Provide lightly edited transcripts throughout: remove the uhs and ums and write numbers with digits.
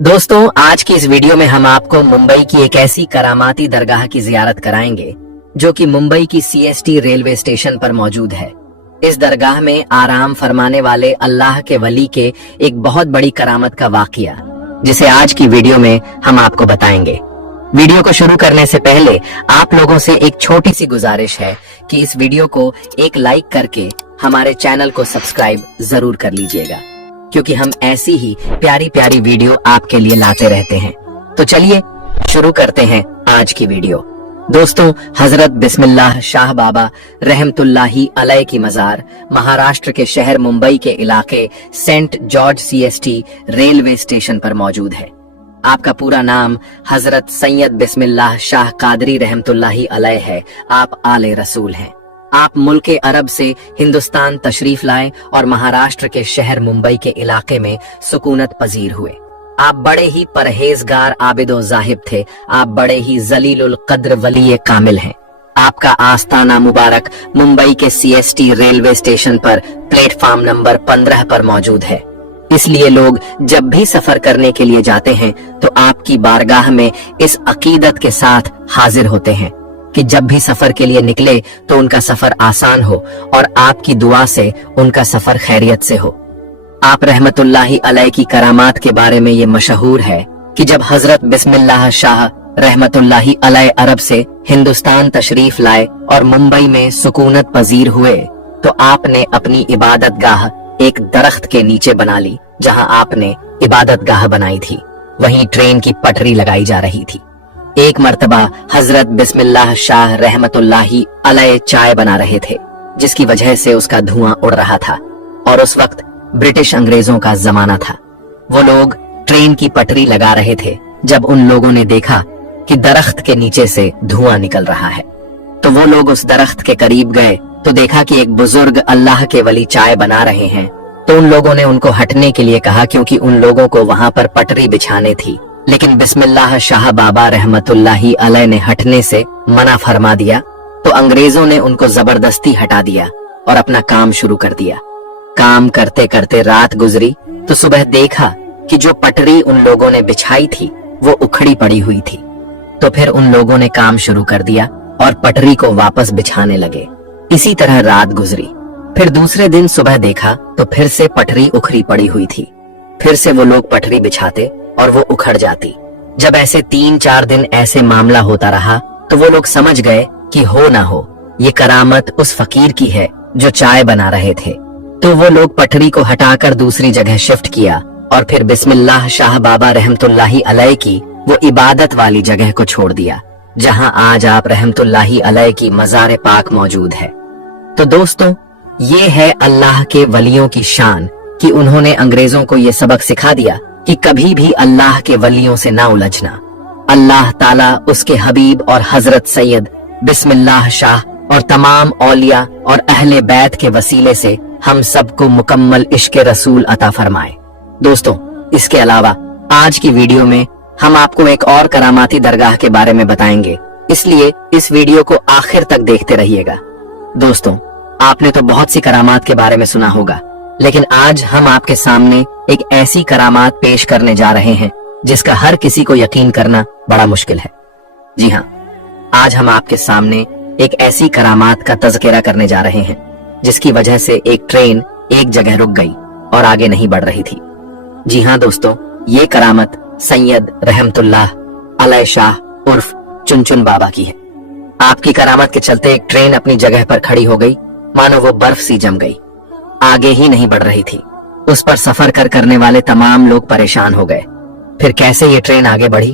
दोस्तों, आज की इस वीडियो में हम आपको मुंबई की एक ऐसी करामाती दरगाह की जियारत कराएंगे जो कि मुंबई की सीएसटी रेलवे स्टेशन पर मौजूद है। इस दरगाह में आराम फरमाने वाले अल्लाह के वली के एक बहुत बड़ी करामत का वाकया, जिसे आज की वीडियो में हम आपको बताएंगे। वीडियो को शुरू करने से पहले आप लोगों से एक छोटी सी गुजारिश है कि इस वीडियो को एक लाइक करके हमारे चैनल को सब्सक्राइब जरूर कर लीजिएगा, क्योंकि हम ऐसी ही प्यारी प्यारी वीडियो आपके लिए लाते रहते हैं। तो चलिए शुरू करते हैं आज की वीडियो। दोस्तों, हजरत बिस्मिल्लाह शाह बाबा रहमतुल्लाही अलैह की मजार महाराष्ट्र के शहर मुंबई के इलाके Saint George CST railway station पर मौजूद है। आपका पूरा नाम हजरत सैयद बिस्मिल्लाह शाह कादरी रहमतुल्लाही अलैह है। आप आले रसूल हैं। आप मुल्के अरब से हिंदुस्तान तशरीफ लाए और महाराष्ट्र के शहर मुंबई के इलाके में सुकूनत पजीर हुए। आप बड़े ही परहेजगार आबिदो जाहिब थे। आप बड़े ही जलीलुल कद्र वली कामिल हैं। आपका आस्ताना मुबारक मुंबई के सीएसटी रेलवे स्टेशन पर प्लेटफॉर्म नंबर 15 पर मौजूद है। इसलिए लोग जब भी सफर करने के लिए जाते हैं तो आपकी बारगाह में इस अकीदत के साथ हाजिर होते हैं कि जब भी सफर के लिए निकले तो उनका सफर आसान हो और आपकी दुआ से उनका सफर खैरियत से हो। आप रहमतुल्लाही अलैह की करामात के बारे में ये मशहूर है कि जब हजरत बिस्मिल्लाह शाह रहमतुल्लाही अलैह अरब से हिंदुस्तान तशरीफ लाए और मुंबई में सुकूनत पजीर हुए तो आपने अपनी इबादत गाह एक दरख्त के नीचे बना ली। जहां आपने इबादत गाह बनाई थी वहीं ट्रेन की पटरी लगाई जा रही थी। एक मर्तबा हजरत बिस्मिल्लाह शाह रहमतुल्लाही अलैह चाय बना रहे थे, जिसकी वजह से उसका धुआं उड़ रहा था और उस वक्त ब्रिटिश अंग्रेजों का जमाना था। वो लोग ट्रेन की पटरी लगा रहे थे। जब उन लोगों ने देखा कि दरख्त के नीचे से धुआं निकल रहा है तो वो लोग उस दरख्त के करीब गए तो देखा कि एक बुजुर्ग अल्लाह के वली चाय बना रहे हैं। तो उन लोगों ने उनको हटने के लिए कहा, क्योंकि उन लोगों को वहां पर पटरी बिछाने थी। लेकिन बिस्मिल्लाह शाह बाबा रहमतुल्लाही अलैह ने हटने से मना फरमा दिया तो अंग्रेजों ने उनको जबरदस्ती हटा दिया और अपना काम शुरू कर दिया। काम करते करते रात गुजरी तो सुबह देखा कि जो पटरी उन लोगों ने बिछाई थी वो उखड़ी पड़ी हुई थी। तो फिर उन लोगों ने काम शुरू कर दिया और पटरी को वापस बिछाने लगे। इसी तरह रात गुजरी। फिर दूसरे दिन सुबह देखा तो फिर से पटरी उखड़ी पड़ी हुई थी। फिर से वो लोग पटरी बिछाते और वो उखड़ जाती। जब ऐसे 3-4 दिन ऐसे मामला होता रहा तो वो लोग समझ गए कि हो ना हो ये करामत उस फकीर की है जो चाय बना रहे थे। तो वो लोग पटरी को हटाकर दूसरी जगह शिफ्ट किया और फिर बिस्मिल्लाह शाह बाबा रहमतुल्लाही अलैह की वो इबादत वाली जगह को छोड़ दिया, जहां आज आप रहमतुल्लाही अलैह की मज़ार पाक मौजूद है। तो दोस्तों, ये है अल्लाह के वलियों की शान कि उन्होंने अंग्रेजों को ये सबक सिखा दिया कि कभी भी अल्लाह के वलियों से ना उलझना। अल्लाह ताला उसके हबीब और हजरत सैयद बिस्मिल्लाह शाह और तमाम औलिया और अहले बैत के वसीले से हम सबको मुकम्मल इश्क रसूल अता फरमाए। दोस्तों, इसके अलावा आज की वीडियो में हम आपको एक और करामाती दरगाह के बारे में बताएंगे, इसलिए इस वीडियो को आखिर तक देखते रहिएगा। दोस्तों, आपने तो बहुत सी करामात के बारे में सुना होगा, लेकिन आज हम आपके सामने एक ऐसी करामात पेश करने जा रहे हैं जिसका हर किसी को यकीन करना बड़ा मुश्किल है। जी हाँ, आज हम आपके सामने एक ऐसी करामात का तज़किरा करने जा रहे हैं जिसकी वजह से एक ट्रेन एक जगह रुक गई और आगे नहीं बढ़ रही थी। जी हाँ दोस्तों, ये करामत सैयद रहमतुल्लाह अलैह शाह उर्फ चुनचुन बाबा की है। आपकी करामत के चलते एक ट्रेन अपनी जगह पर खड़ी हो गई, मानो वो बर्फ सी जम गई, आगे ही नहीं बढ़ रही थी। उस पर सफर करने वाले तमाम लोग परेशान हो गए। फिर कैसे ये ट्रेन आगे बढ़ी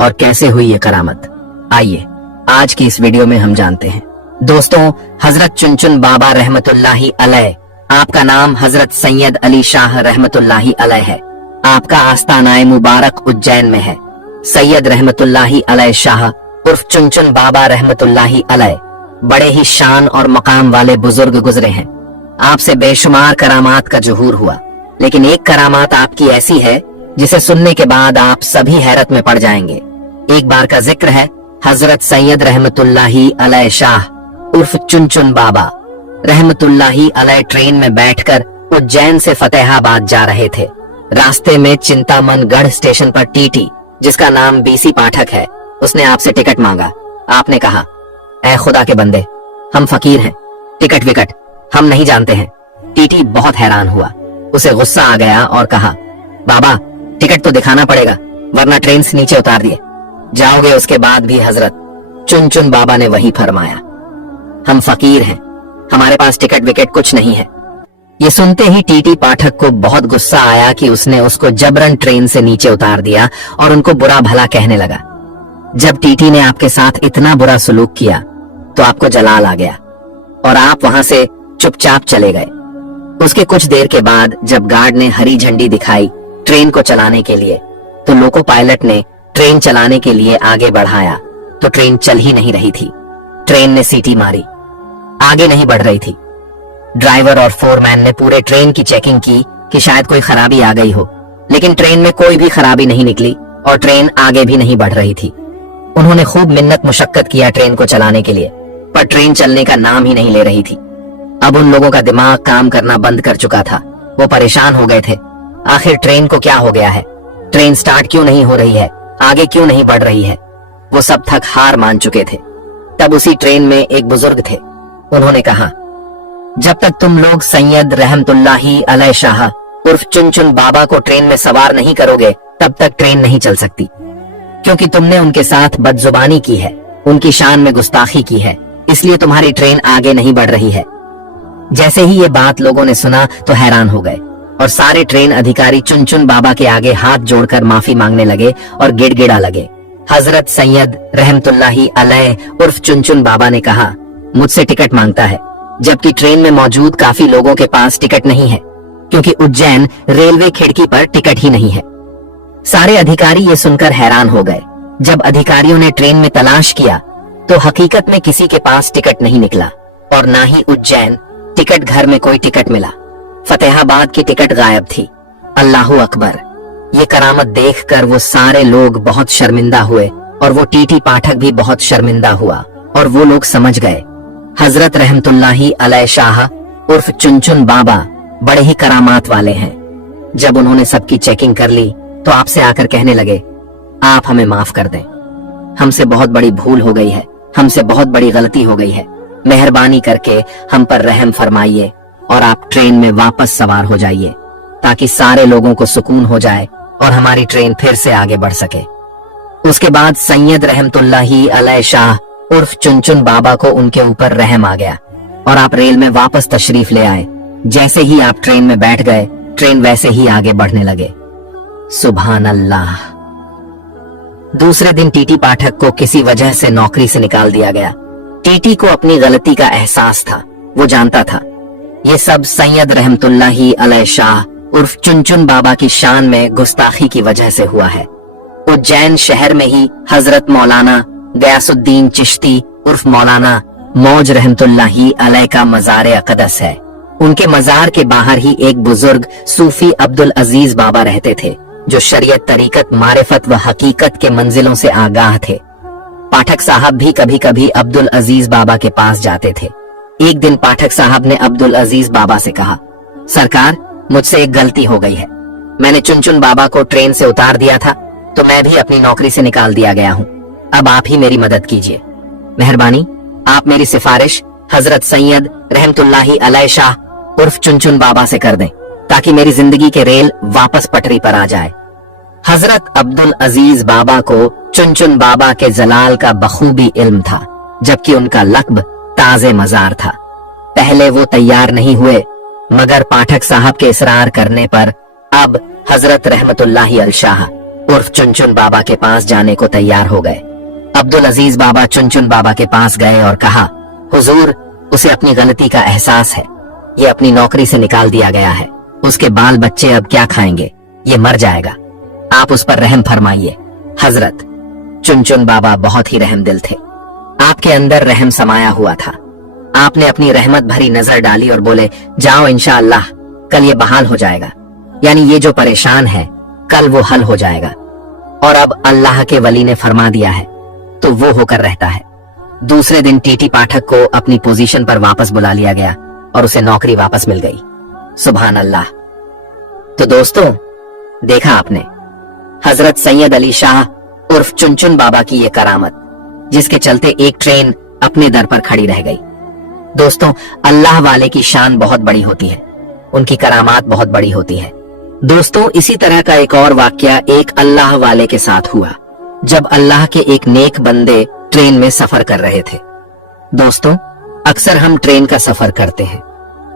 और कैसे हुई ये करामत, आइए आज की इस वीडियो में हम जानते हैं। दोस्तों, हजरत चुनचुन बाबा रहमतुल्लाही अलैह, आपका नाम हजरत सैयद अली शाह रहमतुल्लाही अलैह है। आपका आस्तानाए मुबारक उज्जैन में है। सैयद रहमतुल्लाही अलैह शाह उर्फ चुनचुन बाबा रहमतुल्लाही अलैह बड़े ही शान और मकाम वाले बुजुर्ग गुजरे हैं। आपसे बेशुमार करामात का ज़ुहूर हुआ, लेकिन एक करामात आपकी ऐसी है जिसे सुनने के बाद आप सभी हैरत में पड़ जाएंगे। एक बार का जिक्र है, हजरत सैयद रहमतुल्लाही अलैह शाह उर्फ चुनचुन बाबा रहमतुल्लाही अलैह ट्रेन में बैठकर उज्जैन से फतेहाबाद जा रहे थे। रास्ते में चिंतामणगढ़ स्टेशन पर टीटी, जिसका नाम बीसी पाठक है, उसने आपसे टिकट मांगा। आपने कहा, ऐ खुदा के बंदे, हम फकीर हैं, टिकट विकट हम नहीं जानते हैं। टीटी बहुत हैरान हुआ, उसे गुस्सा आ गया और कहा, बाबा टिकट तो दिखाना पड़ेगा, वरना ट्रेन से नीचे उतार दिए जाओगे। उसके बाद भी हजरत चुन चुन बाबा ने वही फरमाया, हम फकीर हैं, हमारे पास टिकट विकेट कुछ नहीं है। ये सुनते ही टीटी पाठक को बहुत गुस्सा आया कि उसने उसको जबरन ट्रेन से नीचे उतार दिया और उनको बुरा भला कहने लगा। जब टीटी ने आपके साथ इतना बुरा सलूक किया तो आपको जलाल आ गया और आप वहां से चुपचाप चले गए। उसके कुछ देर के बाद जब गार्ड ने हरी झंडी दिखाई ट्रेन को चलाने के लिए, तो लोको पायलट ने ट्रेन चलाने के लिए आगे बढ़ाया तो ट्रेन चल ही नहीं रही थी। ट्रेन ने सीटी मारी, आगे नहीं बढ़ रही थी। ड्राइवर और फोरमैन ने पूरे ट्रेन की चेकिंग की कि शायद कोई खराबी आ गई हो, लेकिन ट्रेन में कोई भी खराबी नहीं निकली और ट्रेन आगे भी नहीं बढ़ रही थी। उन्होंने खूब मिन्नत मुशक्कत किया ट्रेन को चलाने के लिए, पर ट्रेन चलने का नाम ही नहीं ले रही थी। अब उन लोगों का दिमाग काम करना बंद कर चुका था, वो परेशान हो गए थे। आखिर ट्रेन को क्या हो गया है, ट्रेन स्टार्ट क्यों नहीं हो रही है, आगे क्यों नहीं बढ़ रही है। वो सब थक हार मान चुके थे। तब उसी ट्रेन में एक बुजुर्ग थे, उन्होंने कहा, जब तक तुम लोग सैयद रहमतुल्लाही अलैह शाह उर्फ चुन चुन बाबा को ट्रेन में सवार नहीं करोगे तब तक ट्रेन नहीं चल सकती, क्योंकि तुमने उनके साथ बदजुबानी की है, उनकी शान में गुस्ताखी की है, इसलिए तुम्हारी ट्रेन आगे नहीं बढ़ रही है। जैसे ही ये बात लोगों ने सुना तो हैरान हो गए और सारे ट्रेन अधिकारी चुन चुन बाबा के आगे हाथ जोड़कर माफी मांगने लगे और गिड़गिड़ा लगे। हजरत सैयद रहमतुल्लाही अलैह उर्फ चुन चुन बाबा ने कहा, मुझसे टिकट मांगता है, जबकि ट्रेन में मौजूद काफी लोगों के पास टिकट नहीं है, क्योंकि उज्जैन रेलवे खिड़की पर टिकट ही नहीं है। सारे अधिकारी ये सुनकर हैरान हो गए। जब अधिकारियों ने ट्रेन में तलाश किया तो हकीकत में किसी के पास टिकट नहीं निकला और ना ही उज्जैन टिकट घर में कोई टिकट मिला। फतेहाबाद की टिकट गायब थी। अल्लाहु अकबर। ये करामत देखकर वो सारे लोग बहुत शर्मिंदा हुए और वो टीटी पाठक भी बहुत शर्मिंदा हुआ और वो लोग समझ गए हजरत रहमतुल्लाही अलैह शाह उर्फ चुन चुन बाबा बड़े ही करामात वाले हैं। जब उन्होंने सबकी चेकिंग कर ली तो आपसे आकर कहने लगे, आप हमें माफ कर दें, हमसे बहुत बड़ी भूल हो गई है, हमसे बहुत बड़ी गलती हो गई है, मेहरबानी करके हम पर रहम फरमाइए और आप ट्रेन में वापस सवार हो जाइए ताकि सारे लोगों को सुकून हो जाए और हमारी ट्रेन फिर से आगे बढ़ सके। उसके बाद सैयद रहमतुल्लाही अलैह शाह उर्फ चुन चुन बाबा को उनके ऊपर रहम आ गया और आप रेल में वापस तशरीफ ले आए। जैसे ही आप ट्रेन में बैठ गए, ट्रेन वैसे ही आगे बढ़ने लगे। सुभान अल्लाह। दूसरे दिन टीटी पाठक को किसी वजह से नौकरी से निकाल दिया गया। टीटी को अपनी गलती का एहसास था, वो जानता था ये सब सैयद रहमतुल्लाही अलैह शाह उर्फ चुन चुन बाबा की शान में गुस्ताखी की वजह से हुआ है। उज्जैन शहर में ही हजरत मौलाना गयासुद्दीन चिश्ती उर्फ मौलाना मौज रहमतुल्लाही अलैह का मज़ार अक़दस है। उनके मज़ार के बाहर ही एक बुजुर्ग सूफी अब्दुल अजीज बाबा रहते थे, जो शरीयत, तरीकत, मारिफत व हकीकत के मंजिलों से आगाह थे। पाठक साहब भी कभी कभी अब्दुल अजीज बाबा के पास जाते थे। एक दिन पाठक साहब ने अब्दुल अजीज बाबा से कहा, सरकार, मुझसे एक गलती हो गई है। मैंने चुन चुन बाबा को ट्रेन से उतार दिया था तो मैं भी अपनी नौकरी से निकाल दिया गया हूँ। अब आप ही मेरी मदद कीजिए। मेहरबानी, आप मेरी सिफारिश हजरत सैयद रहमतुल्लाही अलैह शाह उर्फ चुन चुन बाबा से कर दें ताकि मेरी जिंदगी के रेल वापस पटरी पर आ जाए। हजरत अब्दुल अजीज बाबा को चुन चुन बाबा के जलाल का बखूबी इल्म था, जबकि उनका लक़्ब ताज़े मज़ार था। पहले वो तैयार नहीं हुए, मगर पाठक साहब के इसरार करने पर अब हजरत रहमतुल्लाही अलैह शाह उर्फ चुन चुन बाबा के पास जाने को तैयार हो गए। अब्दुल अजीज बाबा चुन चुन बाबा के पास गए और कहा, हुजूर, उसे अपनी गलती का एहसास है, ये अपनी नौकरी से निकाल दिया गया है, उसके बाल बच्चे अब क्या खाएंगे, ये मर जाएगा, आप उस पर रहम फरमाइए। हजरत चुन चुन बाबा बहुत ही रहमदिल थे, आपके अंदर रहम समाया हुआ था। आपने अपनी रहमत भरी नजर डाली और बोले, जाओ, इंशाअल्लाह कल ये बहाल हो जाएगा, यानी ये जो परेशान है कल वो हल हो जाएगा। और अब अल्लाह के वली ने फरमा दिया है तो वो होकर रहता है। दूसरे दिन टीटी पाठक को अपनी पोजीशन पर वापस बुला लिया गया और उसे नौकरी वापस मिल गई। सुभान अल्लाह। तो दोस्तों, देखा आपने हजरत सैयद अली शाह उर्फ चुनचुन बाबा की ये करामत, जिसके चलते एक ट्रेन अपने दर पर खड़ी रह गई। दोस्तों, अल्लाह वाले की शान बहुत बड़ी होती है, उनकी करामात बहुत बड़ी होती है। दोस्तों, इसी तरह का एक और वाकया एक अल्लाह वाले के साथ हुआ, जब अल्लाह के एक नेक बंदे ट्रेन में सफर कर रहे थे। दोस्तों, अक्सर हम ट्रेन का सफर करते हैं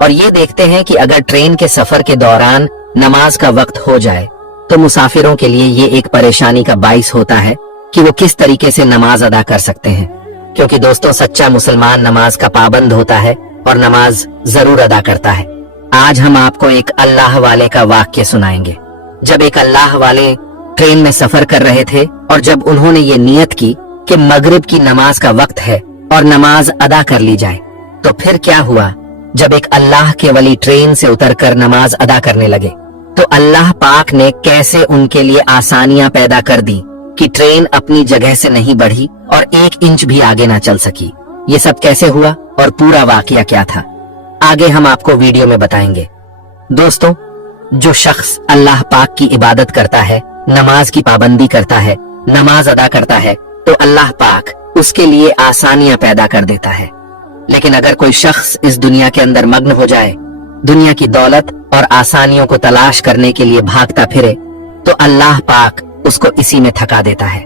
और ये देखते हैं कि अगर ट्रेन के सफर के दौरान नमाज का वक्त हो जाए तो मुसाफिरों के लिए ये एक परेशानी का बाइस होता है कि वो किस तरीके से नमाज अदा कर सकते हैं, क्योंकि दोस्तों सच्चा मुसलमान नमाज का पाबंद होता है और नमाज जरूर अदा करता है। आज हम आपको एक अल्लाह वाले का वाक्य सुनाएंगे। जब एक अल्लाह वाले ट्रेन में सफर कर रहे थे और जब उन्होंने ये नियत की कि मगरिब की नमाज का वक्त है और नमाज अदा कर ली जाए, तो फिर क्या हुआ। जब एक अल्लाह के वली ट्रेन से उतरकर नमाज अदा करने लगे तो अल्लाह पाक ने कैसे उनके लिए आसानियां पैदा कर दी कि ट्रेन अपनी जगह से नहीं बढ़ी और 1 इंच भी आगे ना चल सकी। ये सब कैसे हुआ और पूरा वाकया क्या था, आगे हम आपको वीडियो में बताएंगे। दोस्तों, जो शख्स अल्लाह पाक की इबादत करता है, नमाज की पाबंदी करता है, नमाज अदा करता है, तो अल्लाह पाक उसके लिए आसानियां पैदा कर देता है। लेकिन अगर कोई शख्स इस दुनिया के अंदर मग्न हो जाए, दुनिया की दौलत और आसानियों को तलाश करने के लिए भागता फिरे, तो अल्लाह पाक उसको इसी में थका देता है।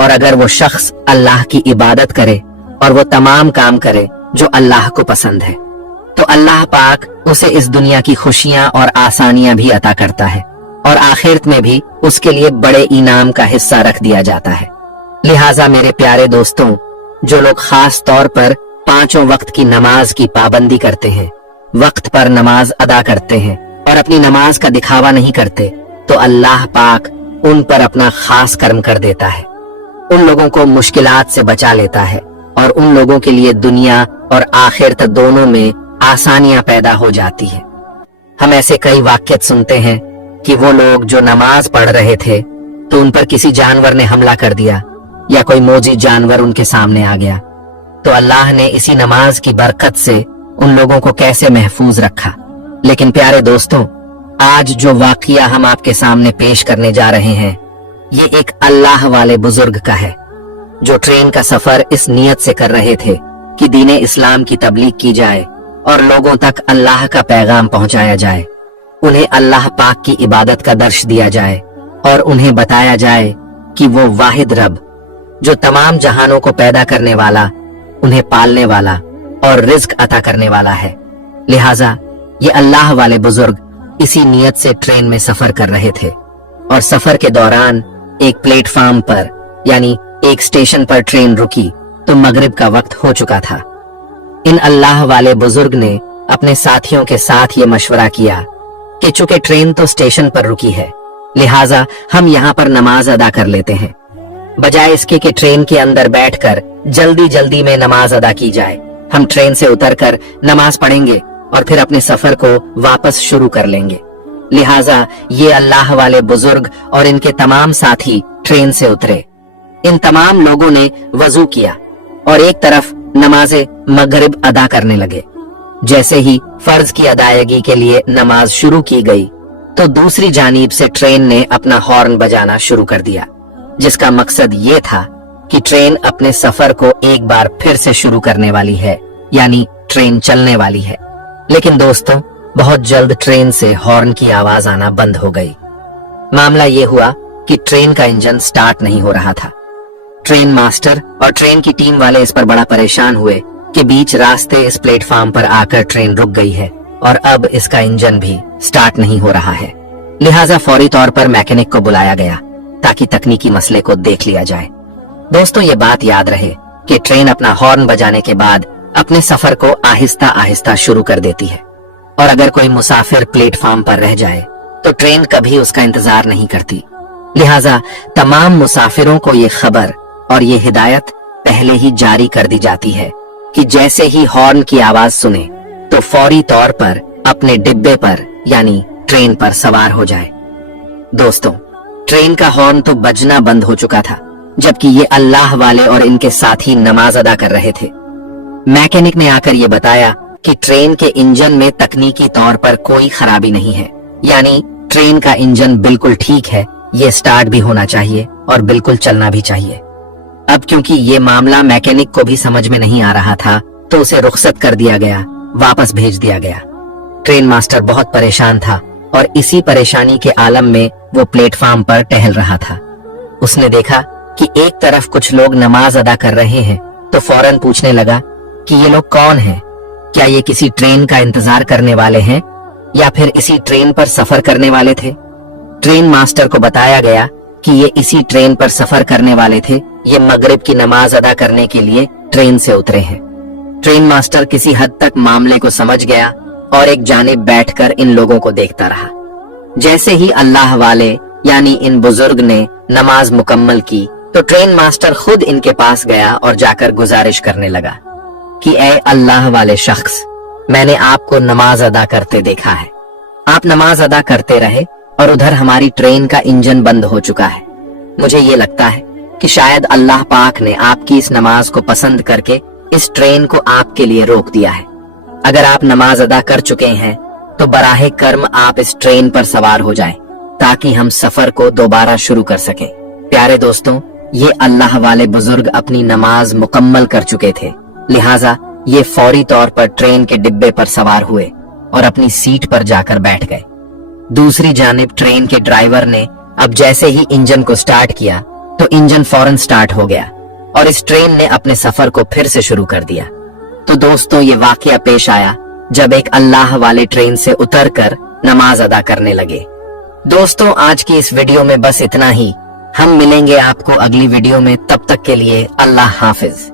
और अगर वो शख्स अल्लाह की इबादत करे और वो तमाम काम करे जो अल्लाह को पसंद है, तो अल्लाह पाक उसे इस दुनिया की खुशियां और आसानियां भी अता करता है और आखिरत में भी उसके लिए बड़े इनाम का हिस्सा रख दिया जाता है। लिहाजा मेरे प्यारे दोस्तों, जो लोग खास तौर पर 5 वक्त की नमाज की पाबंदी करते हैं, वक्त पर नमाज अदा करते हैं और अपनी नमाज का दिखावा नहीं करते, तो अल्लाह पाक उन पर अपना खास कर्म कर देता है। उन लोगों को मुश्किलात से बचा लेता है और उन लोगों के लिए दुनिया और आखिरत दोनों में आसानियां पैदा हो जाती है। हम ऐसे कई वाक़यात सुनते हैं कि वो लोग जो नमाज पढ़ रहे थे तो उन पर किसी जानवर ने हमला कर दिया या कोई मोजी जानवर उनके सामने आ गया, तो अल्लाह ने इसी नमाज की बरकत से उन लोगों को कैसे महफूज रखा। लेकिन प्यारे दोस्तों, आज जो वाकया हम आपके सामने पेश करने जा रहे हैं, ये एक अल्लाह वाले बुजुर्ग का है, जो ट्रेन का सफर इस नियत से कर रहे थे कि दीने इस्लाम की तबलीग की जाए और लोगों तक अल्लाह का पैगाम पहुंचाया जाए, उन्हें अल्लाह पाक की इबादत का दर्श दिया जाए और उन्हें बताया जाए कि वो वाहिद रब, जो तमाम जहानों को पैदा करने वाला, उन्हें पालने वाला और रिज्क अता करने वाला है। लिहाजा ये अल्लाह वाले बुजुर्ग इसी नियत से ट्रेन में सफर कर रहे थे और सफर के दौरान एक प्लेटफार्म पर यानी एक स्टेशन पर ट्रेन रुकी तो मगरिब का वक्त हो चुका था। इन अल्लाह वाले बुजुर्ग ने अपने साथियों के साथ ये मशवरा किया कि चूंकि ट्रेन तो स्टेशन पर रुकी है, लिहाजा हम यहाँ पर नमाज अदा कर लेते हैं, बजाय इसके कि ट्रेन के अंदर बैठकर जल्दी जल्दी में नमाज अदा की जाए। हम ट्रेन से उतरकर नमाज पढ़ेंगे और फिर अपने सफर को वापस शुरू कर लेंगे। लिहाजा ये अल्लाह वाले बुजुर्ग और इनके तमाम साथी ट्रेन से उतरे। इन तमाम लोगों ने वजू किया और एक तरफ नमाज़े मगरिब अदा करने लगे। जैसे ही फर्ज की अदायगी के लिए नमाज शुरू की गई तो दूसरी जानीब से ट्रेन ने अपना हॉर्न बजाना शुरू कर दिया, जिसका मकसद ये था कि ट्रेन अपने सफर को एक बार फिर से शुरू करने वाली है, यानी ट्रेन चलने वाली है। लेकिन दोस्तों, बहुत जल्द ट्रेन से हॉर्न की आवाज आना बंद हो गई। मामला ये हुआ कि ट्रेन का इंजन स्टार्ट नहीं हो रहा था। ट्रेन मास्टर और ट्रेन की टीम वाले इस पर बड़ा परेशान हुए कि बीच रास्ते इस प्लेटफार्म पर आकर ट्रेन रुक गई है और अब इसका इंजन भी स्टार्ट नहीं हो रहा है। लिहाजा फौरी तौर पर मैकेनिक को बुलाया गया ताकि तकनीकी मसले को देख लिया जाए। दोस्तों, ये बात याद रहे कि ट्रेन अपना हॉर्न बजाने के बाद अपने सफर को आहिस्ता आहिस्ता शुरू कर देती है और अगर कोई मुसाफिर प्लेटफार्म पर रह जाए तो ट्रेन कभी उसका इंतजार नहीं करती। लिहाजा तमाम मुसाफिरों को ये खबर और ये हिदायत पहले ही जारी कर दी जाती है कि जैसे ही हॉर्न की आवाज सुने तो फौरी तौर पर अपने डिब्बे पर यानी ट्रेन पर सवार हो जाए। दोस्तों, ट्रेन का हॉर्न तो बजना बंद हो चुका था, जबकि ये अल्लाह वाले और इनके साथी नमाज अदा कर रहे थे। मैकेनिक ने आकर ये बताया कि ट्रेन के इंजन में तकनीकी तौर पर कोई खराबी नहीं है, यानी ट्रेन का इंजन बिल्कुल ठीक है, ये स्टार्ट भी होना चाहिए और बिल्कुल चलना भी चाहिए। अब क्योंकि ये मामला मैकेनिक को भी समझ में नहीं आ रहा था तो उसे रुखसत कर दिया गया, वापस भेज दिया गया। ट्रेन मास्टर बहुत परेशान था और इसी परेशानी के आलम में वो प्लेटफार्म पर टहल रहा था। उसने देखा कि एक तरफ कुछ लोग नमाज अदा कर रहे हैं तो फौरन पूछने लगा कि ये लोग कौन हैं? क्या ये किसी ट्रेन का इंतजार करने वाले हैं या फिर इसी ट्रेन पर सफर करने वाले थे? ट्रेन मास्टर को बताया गया कि ये इसी ट्रेन पर सफर करने वाले थे, ये मगरिब की नमाज अदा करने के लिए ट्रेन से उतरे हैं। ट्रेन मास्टर किसी हद तक मामले को समझ गया और एक जानिब बैठकर इन लोगों को देखता रहा। जैसे ही अल्लाह वाले यानी इन बुजुर्ग ने नमाज मुकम्मल की तो ट्रेन मास्टर खुद इनके पास गया और जाकर गुजारिश करने लगा कि ऐ अल्लाह वाले शख्स, मैंने आपको नमाज अदा करते देखा है। आप नमाज अदा करते रहे और उधर हमारी ट्रेन का इंजन बंद हो चुका है। मुझे ये लगता है कि शायद अल्लाह पाक ने आपकी इस नमाज को पसंद करके इस ट्रेन को आपके लिए रोक दिया है। अगर आप नमाज अदा कर चुके हैं तो बराहे कर्म आप इस ट्रेन पर सवार हो जाएं, ताकि हम सफर को दोबारा शुरू कर सकें। प्यारे दोस्तों, ये अल्लाह वाले बुजुर्ग अपनी नमाज मुकम्मल कर चुके थे, लिहाजा ये फौरी तौर पर ट्रेन के डिब्बे पर सवार हुए और अपनी सीट पर जाकर बैठ गए। दूसरी जानिब ट्रेन के ड्राइवर ने अब जैसे ही इंजन को स्टार्ट किया तो इंजन फौरन स्टार्ट हो गया और इस ट्रेन ने अपने सफर को फिर से शुरू कर दिया। तो दोस्तों, ये वाकया पेश आया जब एक अल्लाह वाले ट्रेन से उतरकर नमाज अदा करने लगे। दोस्तों, आज की इस वीडियो में बस इतना ही। हम मिलेंगे आपको अगली वीडियो में, तब तक के लिए अल्लाह हाफिज।